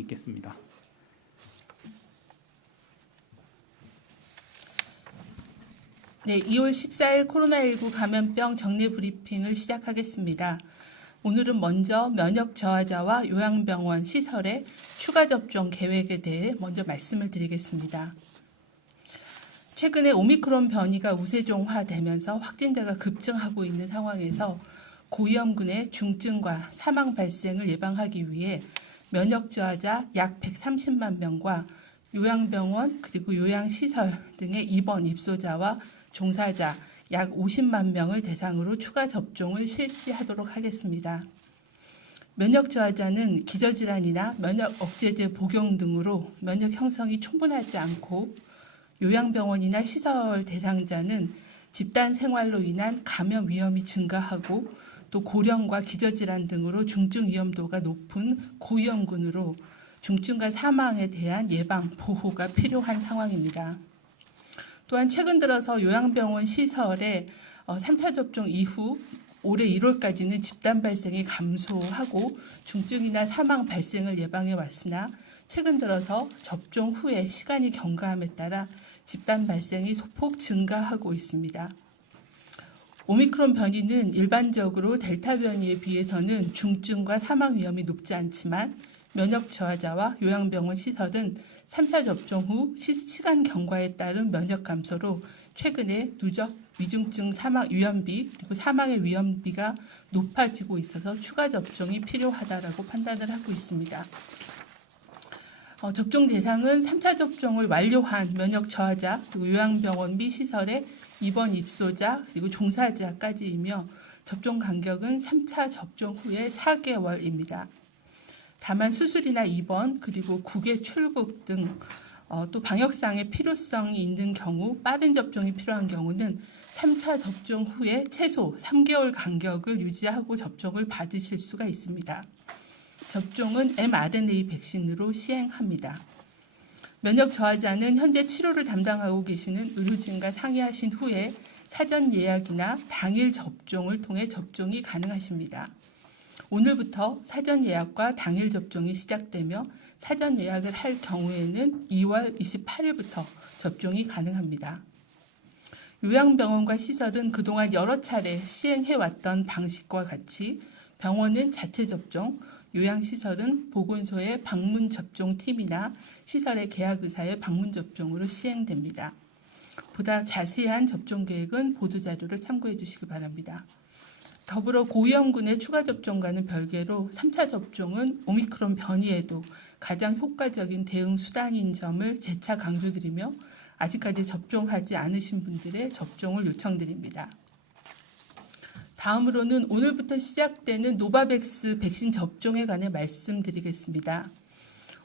있겠습니다. 네, 2월 14일 코로나19 감염병 정례 브리핑을 시작하겠습니다. 오늘은 먼저 면역 저하자와 요양병원 시설의 추가 접종 계획에 대해 먼저 말씀을 드리겠습니다. 최근에 오미크론 변이가 우세종화되면서 확진자가 급증하고 있는 상황에서 고위험군의 중증과 사망 발생을 예방하기 위해 면역 저하자 약 130만 명과 요양병원 그리고 요양시설 등의 입원 입소자와 종사자 약 50만 명을 대상으로 추가 접종을 실시하도록 하겠습니다. 면역 저하자는 기저질환이나 면역 억제제 복용 등으로 면역 형성이 충분하지 않고 요양병원이나 시설 대상자는 집단 생활로 인한 감염 위험이 증가하고 또 고령과 기저질환 등으로 중증 위험도가 높은 고위험군으로 중증과 사망에 대한 예방, 보호가 필요한 상황입니다. 또한 최근 들어서 요양병원 시설의 3차 접종 이후 올해 1월까지는 집단 발생이 감소하고 중증이나 사망 발생을 예방해 왔으나 최근 들어서 접종 후에 시간이 경과함에 따라 집단 발생이 소폭 증가하고 있습니다. 오미크론 변이는 일반적으로 델타 변이에 비해서는 중증과 사망 위험이 높지 않지만 면역 저하자와 요양병원 시설은 3차 접종 후 시간 경과에 따른 면역 감소로 최근에 누적 위중증 사망 위험비 그리고 사망의 위험비가 높아지고 있어서 추가 접종이 필요하다라고 판단을 하고 있습니다. 접종 대상은 3차 접종을 완료한 면역 저하자 그리고 요양병원 및 시설의 입원 입소자 그리고 종사자까지이며 접종 간격은 3차 접종 후에 4개월입니다. 다만 수술이나 입원 그리고 국외 출국 등 또 방역상의 필요성이 있는 경우 빠른 접종이 필요한 경우는 3차 접종 후에 최소 3개월 간격을 유지하고 접종을 받으실 수가 있습니다. 접종은 mRNA 백신으로 시행합니다. 면역 저하자는 현재 치료를 담당하고 계시는 의료진과 상의하신 후에 사전 예약이나 당일 접종을 통해 접종이 가능하십니다. 오늘부터 사전 예약과 당일 접종이 시작되며 사전 예약을 할 경우에는 2월 28일부터 접종이 가능합니다. 요양병원과 시설은 그동안 여러 차례 시행해왔던 방식과 같이 병원은 자체 접종, 요양시설은 보건소의 방문 접종팀이나 시설의 계약의사의 방문 접종으로 시행됩니다. 보다 자세한 접종 계획은 보도자료를 참고해 주시기 바랍니다. 더불어 고위험군의 추가 접종과는 별개로 3차 접종은 오미크론 변이에도 가장 효과적인 대응 수단인 점을 재차 강조드리며 아직까지 접종하지 않으신 분들의 접종을 요청드립니다. 다음으로는 오늘부터 시작되는 노바백스 백신 접종에 관해 말씀드리겠습니다.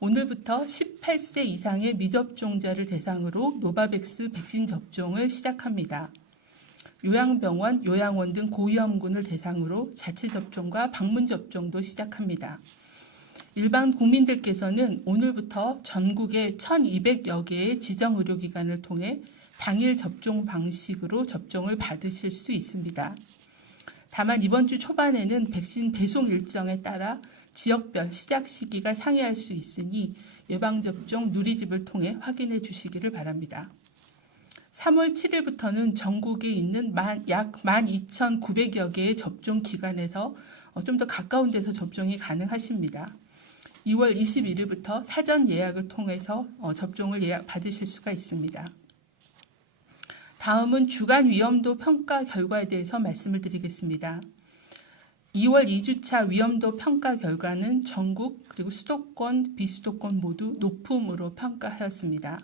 오늘부터 18세 이상의 미접종자를 대상으로 노바백스 백신 접종을 시작합니다. 요양병원, 요양원 등 고위험군을 대상으로 자체 접종과 방문 접종도 시작합니다. 일반 국민들께서는 오늘부터 전국의 1,200여 개의 지정 의료기관을 통해 당일 접종 방식으로 접종을 받으실 수 있습니다. 다만 이번 주 초반에는 백신 배송 일정에 따라 지역별 시작 시기가 상이할 수 있으니 예방접종 누리집을 통해 확인해 주시기를 바랍니다. 3월 7일부터는 전국에 있는 약 12,900여 개의 접종 기관에서 좀 더 가까운 데서 접종이 가능하십니다. 2월 21일부터 사전 예약을 통해서 접종을 받으실 수가 있습니다. 다음은 주간 위험도 평가 결과에 대해서 말씀을 드리겠습니다. 2월 2주차 위험도 평가 결과는 전국 그리고 수도권, 비수도권 모두 높음으로 평가하였습니다.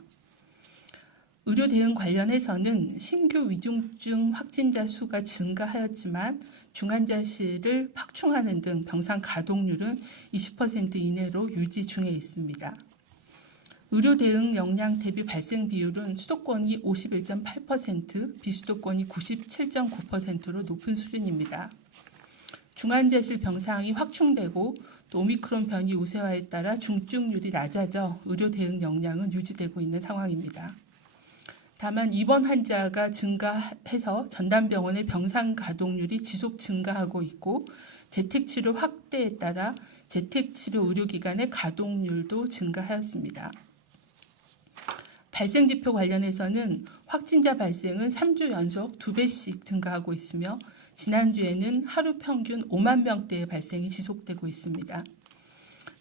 의료 대응 관련해서는 신규 위중증 확진자 수가 증가하였지만 중환자실을 확충하는 등 병상 가동률은 20% 이내로 유지 중에 있습니다. 의료 대응 역량 대비 발생 비율은 수도권이 51.8%, 비수도권이 97.9%로 높은 수준입니다. 중환자실 병상이 확충되고 또 오미크론 변이 우세화에 따라 중증률이 낮아져 의료 대응 역량은 유지되고 있는 상황입니다. 다만 입원 환자가 증가해서 전담병원의 병상 가동률이 지속 증가하고 있고 재택치료 확대에 따라 재택치료 의료기관의 가동률도 증가하였습니다. 발생지표 관련해서는 확진자 발생은 3주 연속 2배씩 증가하고 있으며 지난주에는 하루 평균 5만 명대의 발생이 지속되고 있습니다.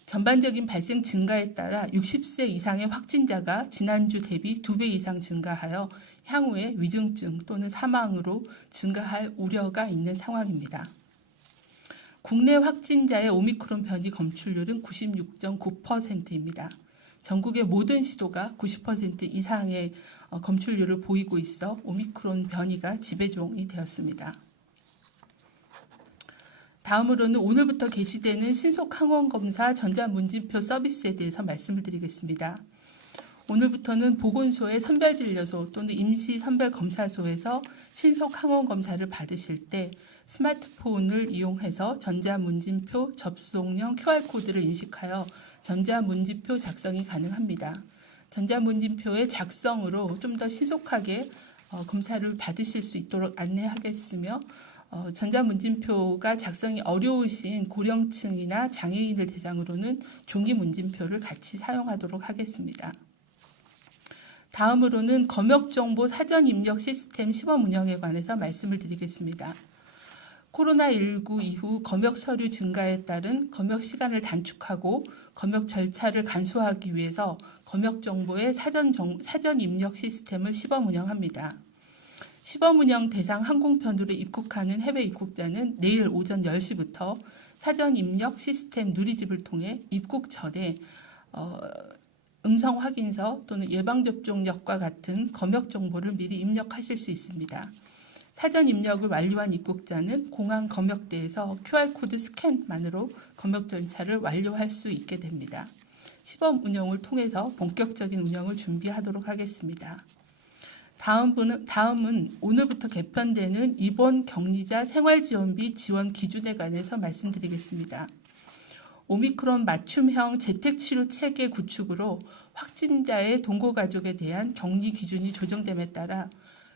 전반적인 발생 증가에 따라 60세 이상의 확진자가 지난주 대비 2배 이상 증가하여 향후에 위중증 또는 사망으로 증가할 우려가 있는 상황입니다. 국내 확진자의 오미크론 변이 검출률은 96.9%입니다. 전국의 모든 시도가 90% 이상의 검출률을 보이고 있어 오미크론 변이가 지배종이 되었습니다. 다음으로는 오늘부터 개시되는 신속항원검사 전자문진표 서비스에 대해서 말씀을 드리겠습니다. 오늘부터는 보건소의 선별진료소 또는 임시선별검사소에서 신속항원검사를 받으실 때 스마트폰을 이용해서 전자문진표 접속용 QR코드를 인식하여 전자문진표 작성이 가능합니다. 전자문진표의 작성으로 좀 더 신속하게 검사를 받으실 수 있도록 안내하겠으며 전자문진표가 작성이 어려우신 고령층이나 장애인들 대상으로는 종이문진표를 같이 사용하도록 하겠습니다. 다음으로는 검역정보 사전 입력 시스템 시범 운영에 관해서 말씀을 드리겠습니다. 코로나19 이후 검역 서류 증가에 따른 검역 시간을 단축하고 검역 절차를 간소화하기 위해서 검역 정보의 사전 입력 시스템을 시범 운영합니다. 시범 운영 대상 항공편으로 입국하는 해외 입국자는 내일 오전 10시부터 사전 입력 시스템 누리집을 통해 입국 전에 음성 확인서 또는 예방접종력과 같은 검역 정보를 미리 입력하실 수 있습니다. 사전 입력을 완료한 입국자는 공항 검역대에서 QR코드 스캔만으로 검역 절차를 완료할 수 있게 됩니다. 시범 운영을 통해서 본격적인 운영을 준비하도록 하겠습니다. 다음은 오늘부터 개편되는 입원 격리자 생활지원비 지원 기준에 관해서 말씀드리겠습니다. 오미크론 맞춤형 재택치료 체계 구축으로 확진자의 동거가족에 대한 격리 기준이 조정됨에 따라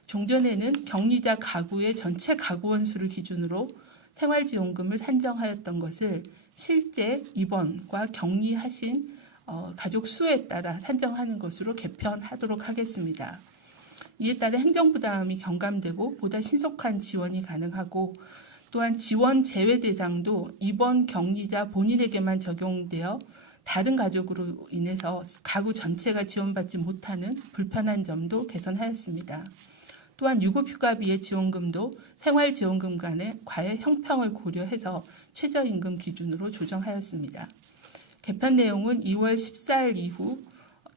종전에는 격리자 가구의 전체 가구원 수를 기준으로 생활지원금을 산정하였던 것을 실제 입원과 격리하신 가족 수에 따라 산정하는 것으로 개편하도록 하겠습니다. 이에 따라 행정부담이 경감되고 보다 신속한 지원이 가능하고 또한 지원 제외 대상도 입원 격리자 본인에게만 적용되어 다른 가족으로 인해서 가구 전체가 지원받지 못하는 불편한 점도 개선하였습니다. 또한 유급휴가비의 지원금도 생활지원금 간의 과외 형평을 고려해서 최저임금 기준으로 조정하였습니다. 개편 내용은 2월 14일 이후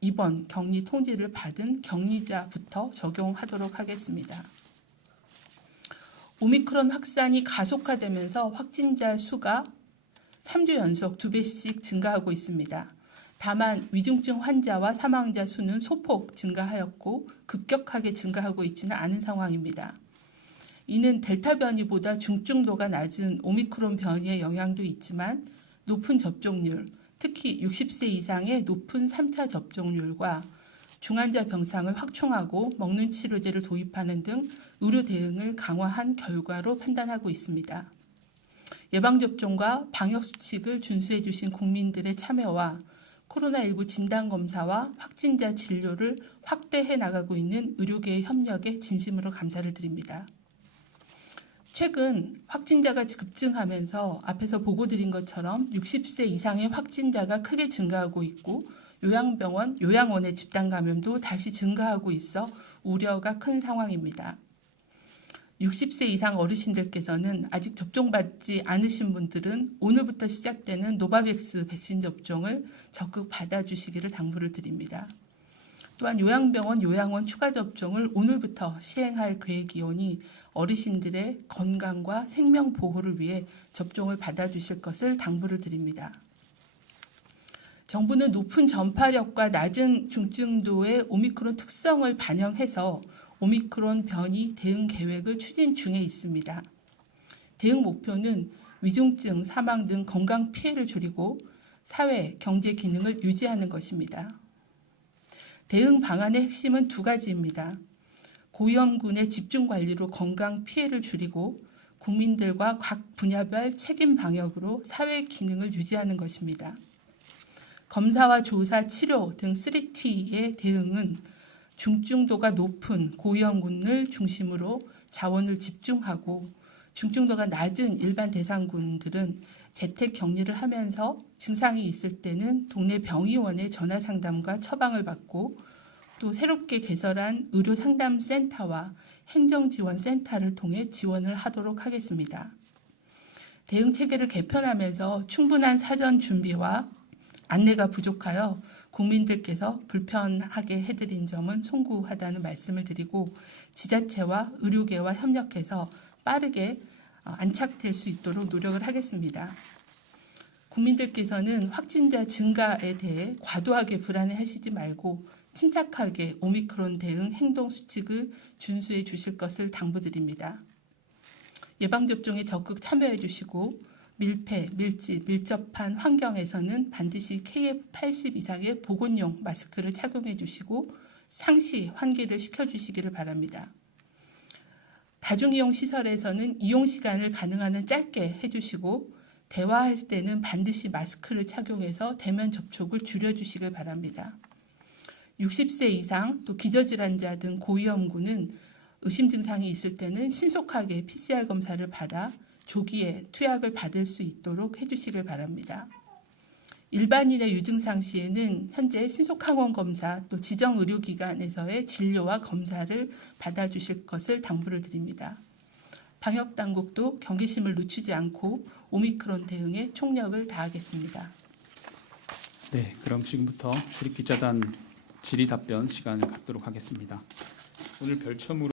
입원, 격리 통지를 받은 격리자부터 적용하도록 하겠습니다. 오미크론 확산이 가속화되면서 확진자 수가 3주 연속 2배씩 증가하고 있습니다. 다만 위중증 환자와 사망자 수는 소폭 증가하였고 급격하게 증가하고 있지는 않은 상황입니다. 이는 델타 변이보다 중증도가 낮은 오미크론 변이의 영향도 있지만 높은 접종률, 특히 60세 이상의 높은 3차 접종률과 중환자 병상을 확충하고 먹는 치료제를 도입하는 등 의료 대응을 강화한 결과로 판단하고 있습니다. 예방접종과 방역수칙을 준수해 주신 국민들의 참여와 코로나19 진단검사와 확진자 진료를 확대해 나가고 있는 의료계의 협력에 진심으로 감사를 드립니다. 최근 확진자가 급증하면서 앞에서 보고드린 것처럼 60세 이상의 확진자가 크게 증가하고 있고 요양병원, 요양원의 집단 감염도 다시 증가하고 있어 우려가 큰 상황입니다. 60세 이상 어르신들께서는 아직 접종받지 않으신 분들은 오늘부터 시작되는 노바백스 백신 접종을 적극 받아주시기를 당부를 드립니다. 또한 요양병원, 요양원 추가 접종을 오늘부터 시행할 계획이오니 어르신들의 건강과 생명 보호를 위해 접종을 받아주실 것을 당부를 드립니다. 정부는 높은 전파력과 낮은 중증도의 오미크론 특성을 반영해서 오미크론 변이 대응 계획을 추진 중에 있습니다. 대응 목표는 위중증, 사망 등 건강 피해를 줄이고 사회, 경제 기능을 유지하는 것입니다. 대응 방안의 핵심은 두 가지입니다. 고위험군의 집중 관리로 건강 피해를 줄이고 국민들과 각 분야별 책임 방역으로 사회 기능을 유지하는 것입니다. 검사와 조사, 치료 등 3T의 대응은 중증도가 높은 고위험군을 중심으로 자원을 집중하고 중증도가 낮은 일반 대상군들은 재택 격리를 하면서 증상이 있을 때는 동네 병의원의 전화 상담과 처방을 받고 또 새롭게 개설한 의료상담센터와 행정지원센터를 통해 지원을 하도록 하겠습니다. 대응 체계를 개편하면서 충분한 사전 준비와 안내가 부족하여 국민들께서 불편하게 해드린 점은 송구하다는 말씀을 드리고 지자체와 의료계와 협력해서 빠르게 안착될 수 있도록 노력을 하겠습니다. 국민들께서는 확진자 증가에 대해 과도하게 불안해하시지 말고 침착하게 오미크론 대응 행동 수칙을 준수해 주실 것을 당부드립니다. 예방접종에 적극 참여해 주시고 밀폐, 밀집, 밀접한 환경에서는 반드시 KF80 이상의 보건용 마스크를 착용해 주시고 상시 환기를 시켜주시기를 바랍니다. 다중이용 시설에서는 이용 시간을 가능한 한 짧게 해주시고 대화할 때는 반드시 마스크를 착용해서 대면 접촉을 줄여주시길 바랍니다. 60세 이상 또 기저질환자 등 고위험군은 의심 증상이 있을 때는 신속하게 PCR 검사를 받아 조기에 투약을 받을 수 있도록 해주시길 바랍니다. 일반인의 유증상 시에는 현재 신속항원 검사 또 지정 의료기관에서의 진료와 검사를 받아주실 것을 당부를 드립니다. 방역당국도 경계심을 늦추지 않고 오미크론 대응에 총력을 다하겠습니다. 네, 그럼 지금부터 출입기자단 질의답변 시간을 갖도록 하겠습니다. 오늘 별첨으로